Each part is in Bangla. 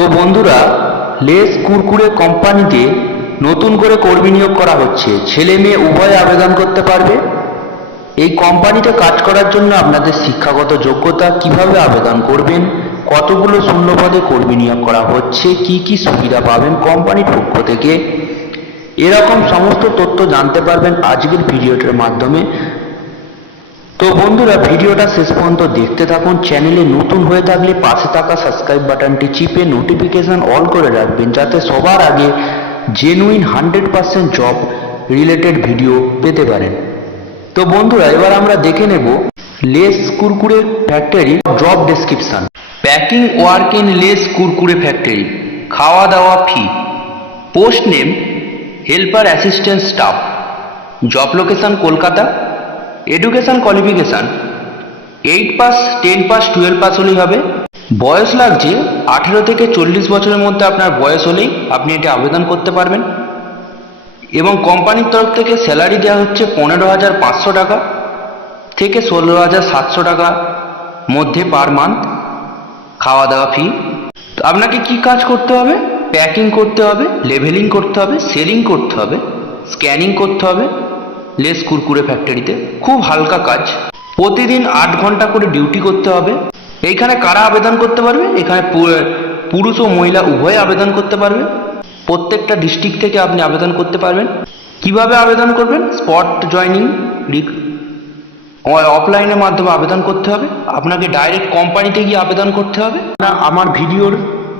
তো বন্ধুরা, লেস কুরকুরে কোম্পানিতে নতুন করে কর্মী নিয়োগ করা হচ্ছে। ছেলে মেয়ে উভয় আবেদন করতে পারবে। এই কোম্পানিতে কাজ করার জন্য আপনাদের শিক্ষাগত যোগ্যতা, কিভাবে আবেদন করবেন, কতগুলো শূন্যপদে কর্মী নিয়োগ করা হচ্ছে, কি কি সুবিধা পাবেন কোম্পানির পক্ষ থেকে, এরকম সমস্ত তথ্য জানতে পারবেন আজকের ভিডিওটার মাধ্যমে। তো বন্ধুরা, ভিডিওটা শেষ পর্যন্ত দেখতে থাকুন। চ্যানেলে নতুন হয়ে থাকলে পাশে থাকা সাবস্ক্রাইব বাটনটি চিপে নোটিফিকেশন অল করে রাখবেন, যাতে সবার আগে জেনুইন 100% জব রিলেটেড ভিডিও পেতে পারেন। তো বন্ধুরা, এবার আমরা দেখে নেব Lay's Kurkure factory job description. Packing work in Lay's Kurkure factory, খাওয়া দাওয়া fee, post name helper assistant staff, job location Kolkata, education qualification 8 pass, 10 pass, 12 pass হলেই হবে। বয়স লাগছে 18 থেকে 40 বছরের মধ্যে আপনার বয়স হলেই আপনি এটা আবেদন করতে পারবেন। এবং কোম্পানির তরফ থেকে স্যালারি দেওয়া হচ্ছে 15,500 টাকা থেকে 16,700 টাকা মধ্যে পার মান্থ, খাওয়া দাওয়া ফি। তো আপনাকে কি কাজ করতে হবে? প্যাকিং করতে হবে, লেভেলিং করতে হবে, সেলিং করতে হবে, স্ক্যানিং করতে হবে লেস কুরকুরে ফ্যাক্টরিতে। খুব হালকা কাজ। প্রতিদিন 8 ঘন্টা করে ডিউটি করতে হবে। এইখানে কারা আবেদন করতে পারবে? এখানে পুরুষ ও মহিলা উভয়ে আবেদন করতে পারবে। প্রত্যেকটা ডিস্ট্রিক্ট থেকে আপনি আবেদন করতে পারবেন। কিভাবে আবেদন করবেন? স্পট জয়নিং, অফলাইনের মাধ্যমে আবেদন করতে হবে। আপনাকে ডাইরেক্ট কোম্পানিতে গিয়ে আবেদন করতে হবে না। আমার ভিডিওর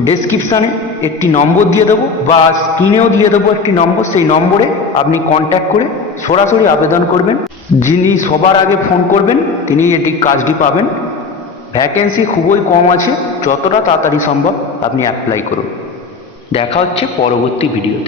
ডেসক্রিপশানে একটি নম্বর দিয়ে দেবো বা স্ক্রিনেও দিয়ে দেবো একটি নম্বর। সেই নম্বরে আপনি কন্ট্যাক্ট করে সরাসরি আবেদন করবেন। যিনি সবার আগে ফোন করবেন তিনি এটি কাজটি পাবেন। ভ্যাকেন্সি খুবই কম আছে, যতটা তাড়াতাড়ি সম্ভব আপনি অ্যাপ্লাই করুন। দেখা হচ্ছে পরবর্তী ভিডিওতে।